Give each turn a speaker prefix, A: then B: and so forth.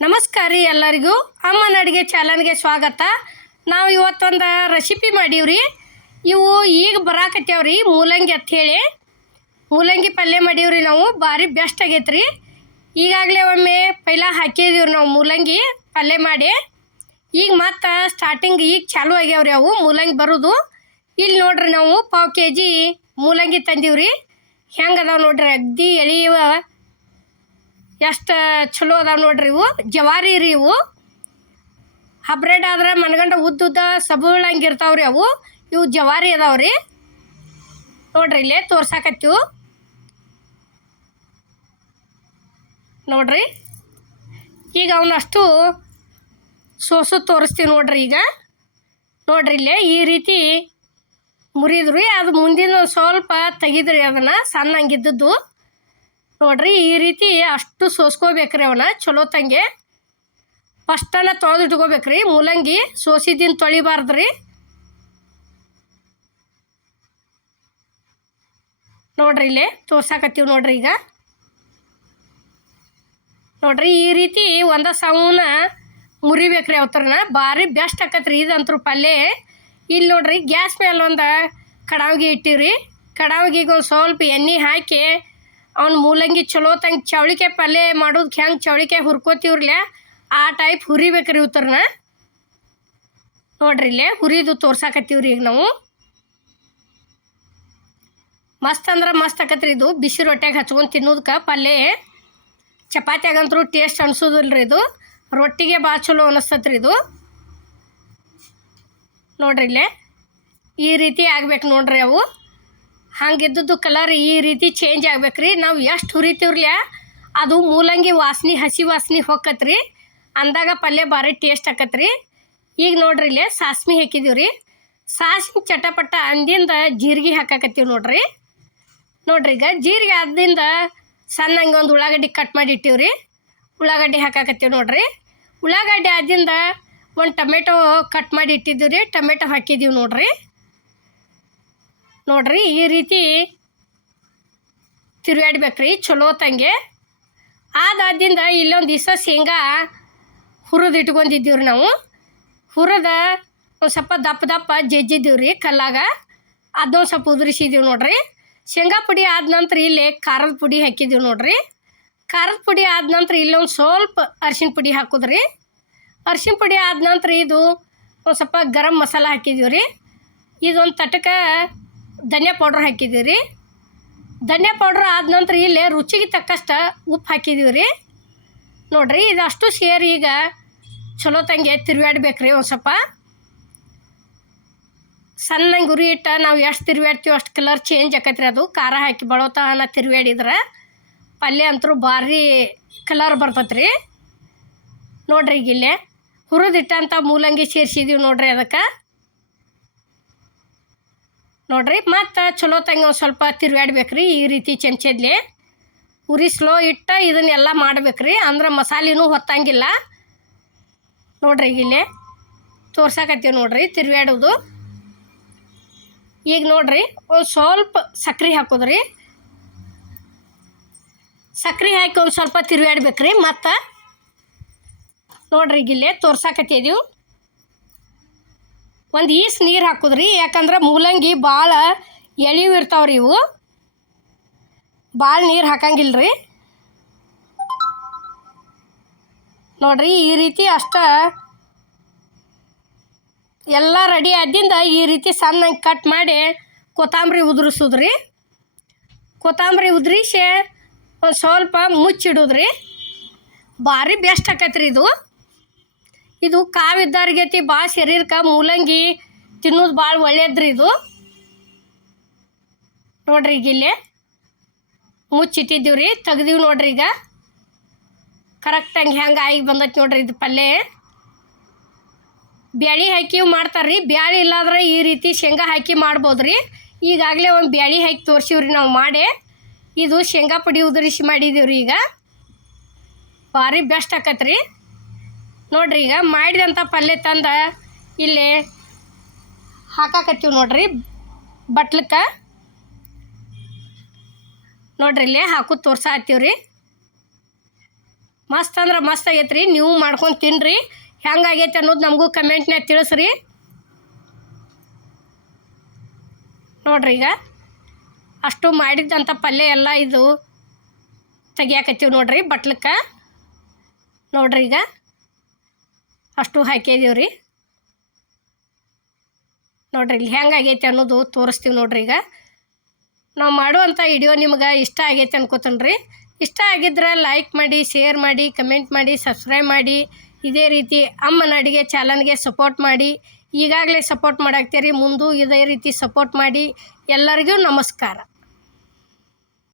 A: ನಮಸ್ಕಾರ ರೀ ಎಲ್ಲರಿಗೂ. ಅಮ್ಮನ ಅಡುಗೆ ಚಾನಲ್ಗೆ ಸ್ವಾಗತ. ನಾವು ಇವತ್ತೊಂದು ರೆಸಿಪಿ ಮಾಡೀವ್ರಿ. ಇವು ಈಗ ಬರಾಕತ್ಯಾವ್ರಿ ಮೂಲಂಗಿ ಅಂಥೇಳಿ ಮೂಲಂಗಿ ಪಲ್ಯ ಮಾಡೀವ್ರಿ ನಾವು. ಭಾರಿ ಬೆಸ್ಟ್ ಆಗೈತೆ ರೀ ಈಗಾಗಲೇ ಒಮ್ಮೆ ಪೈಲ ಹಾಕಿದೀವ್ರಿ ನಾವು ಮೂಲಂಗಿ ಪಲ್ಯ ಮಾಡಿ. ಈಗ ಮತ್ತೆ ಸ್ಟಾರ್ಟಿಂಗ್ ಈಗ ಚಾಲು ಆಗ್ಯಾವ್ರಿ ಅವು. ಮೂಲಂಗಿ ಬರೋದು. ಇಲ್ಲಿ ನೋಡ್ರಿ ನಾವು ಪಾವು ಕೆ ಜಿ ಮೂಲಂಗಿ ತಂದೀವ್ರಿ. ಹೆಂಗೆ ಅದಾವ ನೋಡ್ರಿ? ಅಗ್ದಿ ಎಳಿಯುವ ಎಷ್ಟು ಚಲೋ ಅದಾವ ನೋಡ್ರಿ ಇವು? ಜವಾರಿ ರೀ ಇವು. ಹಬ್ರೆಡ್ ಆದ್ರೆ ಮನಗಂಡ ಉದ್ದುದ್ದ ಸಬುಳಂಗಿರ್ತಾವ್ರಿ ಅವು. ಇವು ಜವಾರಿ ಅದಾವ್ರಿ ನೋಡ್ರಿ ಇಲ್ಲೇ ತೋರ್ಸಾಕತ್ತಿವು. ನೋಡ್ರಿ. ಈಗ ಅವನಷ್ಟು ಸೋಸು ತೋರಿಸ್ತೀವಿ ನೋಡ್ರಿ ಈಗ. ನೋಡ್ರಿ ಇಲ್ಲೇ ಈ ರೀತಿ ಮುರಿದ್ರಿ ಅದು ಮುಂದಿನ ಸ್ವಲ್ಪ ತೆಗಿದ್ರಿ ಅದನ್ನು ಸಣ್ಣಂಗಿದ್ದದ್ದು ನೋಡ್ರಿ ಈ ರೀತಿ ಅಷ್ಟು ಸೋಸ್ಕೋಬೇಕ್ರಿ ಅವನ್ನ ಚಲೋ ತಂಗೆ. ಫಸ್ಟನ್ನ ತೊಳೆದು ಇಟ್ಕೋಬೇಕ್ರಿ ಮೂಲಂಗಿ ಸೋಸಿದ್ದೀನಿ ತೊಳಿಬಾರ್ದ್ರಿ. ನೋಡ್ರಿ ಇಲ್ಲೇ ತೋರ್ಸಾಕತ್ತೀವಿ ನೋಡ್ರಿ ಈಗ. ನೋಡ್ರಿ ಈ ರೀತಿ ಒಂದ ಸಾವುನ ಮುರಿಬೇಕ್ರಿ ಅವತ್ರನ, ಭಾರಿ ಬೆಸ್ಟ್ ಆಕತ್ರಿ ಇದಂತ್ರು ಪಲ್ಯ. ಇಲ್ಲಿ ನೋಡ್ರಿ ಗ್ಯಾಸ್ ಮೇಲೆ ಒಂದು ಕಡಾವಿಗೆ ಇಟ್ಟಿವ್ರಿ. ಕಡಾವಿಗೆ ಒಂದು ಸ್ವಲ್ಪ ಎಣ್ಣೆ ಹಾಕಿ ಅವ್ನ ಮೂಲಂಗಿ ಚಲೋ ತಂಗೆ ಚವಳಿಕೆ ಪಲ್ಯ ಮಾಡೋದು ಹೆಂಗೆ ಚವಳಿಕೆ ಹುರ್ಕೋತೀವ್ರಲ್ಲ, ಆ ಟೈಪ್ ಹುರಿಬೇಕ್ರಿ ಉತ್ತರನ ನೋಡ್ರಿ ಇಲ್ಲೇ ಹುರಿದು ತೋರ್ಸಾಕತ್ತೀವ್ರಿ ಈಗ ನಾವು. ಮಸ್ತ್ ಅಂದ್ರೆ ಮಸ್ತ್ ಆಕತ್ರಿ ಇದು. ಬಿಸಿ ರೊಟ್ಟಿಯಾಗ ಹಚ್ಕೊಂಡು ತಿನ್ನೋದಕ್ಕೆ ಪಲ್ಯ ಚಪಾತಿಯಾಗಂತೂ ಟೇಸ್ಟ್ ಅನ್ಸೋದಿಲ್ಲ ರೀ ಇದು. ರೊಟ್ಟಿಗೆ ಭಾಳ ಚಲೋ ಅನಿಸ್ತತ್ರಿ ಇದು. ನೋಡ್ರಿ ಇಲ್ಲೇ ಈ ರೀತಿ ಆಗ್ಬೇಕು ನೋಡ್ರಿ ಅವು. ಹಂಗಿದ್ದದ್ದು ಕಲರ್ ಈ ರೀತಿ ಚೇಂಜ್ ಆಗ್ಬೇಕ್ರಿ. ನಾವು ಎಷ್ಟು ಹುರಿತೀವ್ರಿ ಅದು ಮೂಲಂಗಿ ವಾಸನೆ, ಹಸಿ ವಾಸನೆ ಹೊಕ್ಕತ್ರಿ ಅಂದಾಗ ಪಲ್ಯ ಭಾರಿ ಟೇಸ್ಟ್ ಆಕತ್ರಿ. ಈಗ ನೋಡ್ರಿ ಇಲ್ಲೇ ಸಾಸ್ಮಿ ಹಾಕಿದೀವಿ ರೀ ಸಾಸ್ಮಿ ಚಟಪಟ ಅಂದಿಂದ ಜೀರಿಗೆ ಹಾಕಾಕತ್ತೀವಿ ನೋಡ್ರಿ. ನೋಡ್ರಿ ಈಗ ಜೀರಿಗೆ ಆದಿಂದ ಸಣ್ಣಂಗೆ ಒಂದು ಉಳ್ಳಾಗಡ್ಡಿ ಕಟ್ ಮಾಡಿ ಇಟ್ಟೀವ್ರಿ. ಉಳ್ಳಾಗಡ್ಡಿ ಹಾಕಾಕತ್ತೀವಿ ನೋಡ್ರಿ. ಉಳ್ಳಾಗಡ್ಡಿ ಆದಿಂದ ಒಂದು ಟೊಮೆಟೊ ಕಟ್ ಮಾಡಿ ಇಟ್ಟಿದ್ದೀವಿ ರೀ ಟೊಮೆಟೊ ಹಾಕಿದ್ದೀವಿ ನೋಡ್ರಿ. ನೋಡ್ರಿ ಈ ರೀತಿ ತಿರುಗಾಡ್ಬೇಕ್ರಿ, ಚಲೋ ತಂಗೆ. ಆದಾದಿಂದ ಇಲ್ಲೊಂದು ದಿವಸ ಶೇಂಗಾ ಹುರಿದು ಇಟ್ಕೊಂಡಿದ್ದೀವಿ ರೀ ನಾವು. ಹುರಿದ ಒಂದು ಸ್ವಲ್ಪ ದಪ್ಪ ದಪ್ಪ ಜಜ್ಜಿದ್ದೀವಿ ರೀ ಕಲ್ಲಾಗ. ಅದೊಂದು ಸ್ವಲ್ಪ ಉದುರಿಸಿದ್ದೀವಿ ನೋಡ್ರಿ. ಶೇಂಗಾ ಪುಡಿ ಆದ ನಂತರ ಇಲ್ಲಿ ಖಾರದ ಪುಡಿ ಹಾಕಿದ್ದೀವಿ ನೋಡ್ರಿ. ಖಾರದ ಪುಡಿ ಆದ ನಂತರ ಇಲ್ಲೊಂದು ಸ್ವಲ್ಪ ಅರ್ಶಿಣ ಪುಡಿ ಹಾಕುದ್ರಿ. ಅರ್ಶಿನ ಪುಡಿ ಆದ ನಂತರ ಇದು ಒಂದು ಸ್ವಲ್ಪ ಗರಂ ಮಸಾಲ ಹಾಕಿದ್ದೀವಿ ರೀ ಇದೊಂದು ತಟಕ ಧನಿಯಾ ಪೌಡ್ರ್ ಹಾಕಿದ್ದೀವಿ ರೀ ಧನಿಯಾ ಪೌಡ್ರ್ ಆದ ನಂತರ ಇಲ್ಲಿ ರುಚಿಗೆ ತಕ್ಕಷ್ಟು ಉಪ್ಪು ಹಾಕಿದ್ದೀವಿ ರೀ ನೋಡ್ರಿ, ಇದಷ್ಟು ಸೇರಿ ಈಗ ಚಲೋ ತಂಗೆ ತಿರುಗಾಡ್ಬೇಕ್ರಿ ಒಂದು ಸ್ವಲ್ಪ. ಸಣ್ಣಂಗೆ ಗುರಿ ಇಟ್ಟ ನಾವು ಎಷ್ಟು ತಿರುವಾಡ್ತೀವಿ ಅಷ್ಟು ಕಲರ್ ಚೇಂಜ್ ಆಕತ್ರಿ ಅದು. ಖಾರ ಹಾಕಿ ಬಳೋತನ ತಿರುಗಾಡಿದ್ರೆ ಪಲ್ಯ ಅಂತೂ ಭಾರಿ ಕಲರ್ ಬರ್ತೈತೆ ರೀ ನೋಡ್ರಿ ಈಗ ಇಲ್ಲೇ ಹುರಿದಿಟ್ಟಂಥ ಮೂಲಂಗಿ ಸೇರಿಸಿದೀವಿ ನೋಡ್ರಿ ಅದಕ್ಕೆ. ನೋಡ್ರಿ, ಮತ್ತು ಚಲೋ ತಂಗಿ ಒಂದು ಸ್ವಲ್ಪ ತಿರುಗಾಡ್ಬೇಕ್ರಿ ಈ ರೀತಿ ಚಮಚದ್ಲಿ. ಉರಿ ಸ್ಲೋ ಇಟ್ಟು ಇದನ್ನೆಲ್ಲ ಮಾಡ್ಬೇಕ್ರಿ, ಅಂದ್ರೆ ಮಸಾಲೆನೂ ಹೊತ್ತಂಗಿಲ್ಲ. ನೋಡ್ರಿ ಈಗ ತೋರ್ಸಕತ್ತೀವಿ ನೋಡ್ರಿ ತಿರುಗಾಡೋದು ಈಗ ನೋಡ್ರಿ, ಒಂದು ಸ್ವಲ್ಪ ಸಕ್ರೆ ಹಾಕೋದ್ರಿ. ಸಕ್ರೆ ಹಾಕಿ ಒಂದು ಸ್ವಲ್ಪ ತಿರುಗಾಡ್ಬೇಕ್ರಿ ಮತ್ತು ನೋಡ್ರಿ ಇಲ್ಲೇ ತೋರ್ಸಾಕತ್ತಿದೀವಿ ಒಂದು ಈಸ್ ನೀರು ಹಾಕಿದ್ರಿ, ಯಾಕಂದ್ರೆ ಮೂಲಂಗಿ ಭಾಳ ಎಳಿವು ಇರ್ತಾವ್ರಿ ಇವು. ಭಾಳ ನೀರು ಹಾಕಂಗಿಲ್ಲ ರೀ ನೋಡ್ರಿ, ಈ ರೀತಿ ಅಷ್ಟ ಎಲ್ಲ ರೆಡಿ ಆದ್ದಿಂದ ಈ ರೀತಿ ಸಣ್ಣಂಗೆ ಕಟ್ ಮಾಡಿ ಕೊತ್ತಂಬರಿ ಉದುರಿಸೋದ್ರಿ. ಕೊತ್ತಂಬರಿ ಉದುರಿಸಿ ಒಂದು ಸ್ವಲ್ಪ ಮುಚ್ಚಿಡೋದ್ರಿ. ಭಾರಿ ಬೆಸ್ಟ್ ಆಕೈತ್ರಿ ಇದು. ಇದು ಕಾವಿದ್ದಾರ್ಗೈತಿ ಭಾಳ ಶರೀರಕ್ಕೆ ಮೂಲಂಗಿ ತಿನ್ನೋದು ಭಾಳ ಒಳ್ಳೇದ್ರಿ ಇದು. ನೋಡ್ರಿ ಈಗ ಇಲ್ಲಿ. ಮುಚ್ಚಿಟ್ಟಿದ್ದೀವಿ ರೀ ತೆಗ್ದೀವಿ ನೋಡ್ರಿ ಈಗ. ಕರೆಕ್ಟಂಗೆ ಹೆಂಗೆ ಆಗಿ ಬಂದೈತಿ ನೋಡ್ರಿ ಇದು ಪಲ್ಯ. ಬ್ಯಾಳಿ ಹಾಕಿ ಮಾಡ್ತಾರೆ ರೀ ಬ್ಯಾಳಿ ಇಲ್ಲಾಂದ್ರೆ ಈ ರೀತಿ ಶೇಂಗಾ ಹಾಕಿ ಮಾಡ್ಬೋದು ರೀ ಈಗಾಗಲೇ ಒಂದು ಬ್ಯಾಳಿ ಹಾಕಿ ತೋರಿಸಿವ್ರಿ ನಾವು ಮಾಡಿ. ಇದು ಶೇಂಗಾ ಪುಡಿ ಉದುರಿಸಿ ಮಾಡಿದ್ದೀವ್ರಿ ರೀ ಈಗ. ಭಾರಿ ಬೆಸ್ಟ್ ಆಕತ್ರಿ. ನೋಡ್ರಿ, ಈಗ ಮಾಡಿದಂಥ ಪಲ್ಯ ತಂದ ಇಲ್ಲಿ ಹಾಕಾಕತ್ತೀವಿ ನೋಡ್ರಿ, ಬಟ್ಲಕ್ಕೆ. ನೋಡ್ರಿ, ಇಲ್ಲಿ ಹಾಕು ತೋರ್ಸ ರೀ ಮಸ್ತ್ ಅಂದ್ರೆ ಮಸ್ತ್ ಆಗೈತೆ ನೀವು ಮಾಡ್ಕೊಂಡು ತಿನ್ನಿರಿ ಹೆಂಗಾಗೈತೆ ಅನ್ನೋದು ನಮಗೂ ಕಮೆಂಟ್ನಾಗ ತಿಳಿಸ್ರಿ. ನೋಡ್ರಿ, ಈಗ ಅಷ್ಟು ಮಾಡಿದ್ದಂಥ ಪಲ್ಯ ಎಲ್ಲ ಇದು ತೆಗಿಯಾಕತ್ತೀವಿ ನೋಡ್ರಿ, ಬಟ್ಲಕ್ಕೆ. ನೋಡ್ರಿ, ಈಗ ಅಷ್ಟು ಹಾಕಿದೀವಿ ರೀ. ನೋಡ್ರಿ, ಇಲ್ಲಿ ಹೆಂಗಾಗೈತೆ ಅನ್ನೋದು ತೋರಿಸ್ತೀವಿ ನೋಡ್ರಿ ಈಗ. ನಾವು ಮಾಡುವಂಥ ವಿಡಿಯೋ ನಿಮ್ಗೆ ಇಷ್ಟ ಆಗೈತೆ ಅನ್ಕೋತೀನಿ ರೀ ಇಷ್ಟ ಆಗಿದ್ರೆ ಲೈಕ್ ಮಾಡಿ ಶೇರ್ ಮಾಡಿ ಕಮೆಂಟ್ ಮಾಡಿ ಸಬ್ಸ್ಕ್ರೈಬ್ ಮಾಡಿ. ಇದೇ ರೀತಿ ಅಮ್ಮನ ಅಡುಗೆ ಚಾನಲ್ಗೆ ಸಪೋರ್ಟ್ ಮಾಡಿ. ಈಗಾಗಲೇ ಸಪೋರ್ಟ್ ಮಾಡಾಕ್ತೀರಿ, ಮುಂದೂ ಇದೇ ರೀತಿ ಸಪೋರ್ಟ್ ಮಾಡಿ. ಎಲ್ಲರಿಗೂ ನಮಸ್ಕಾರ.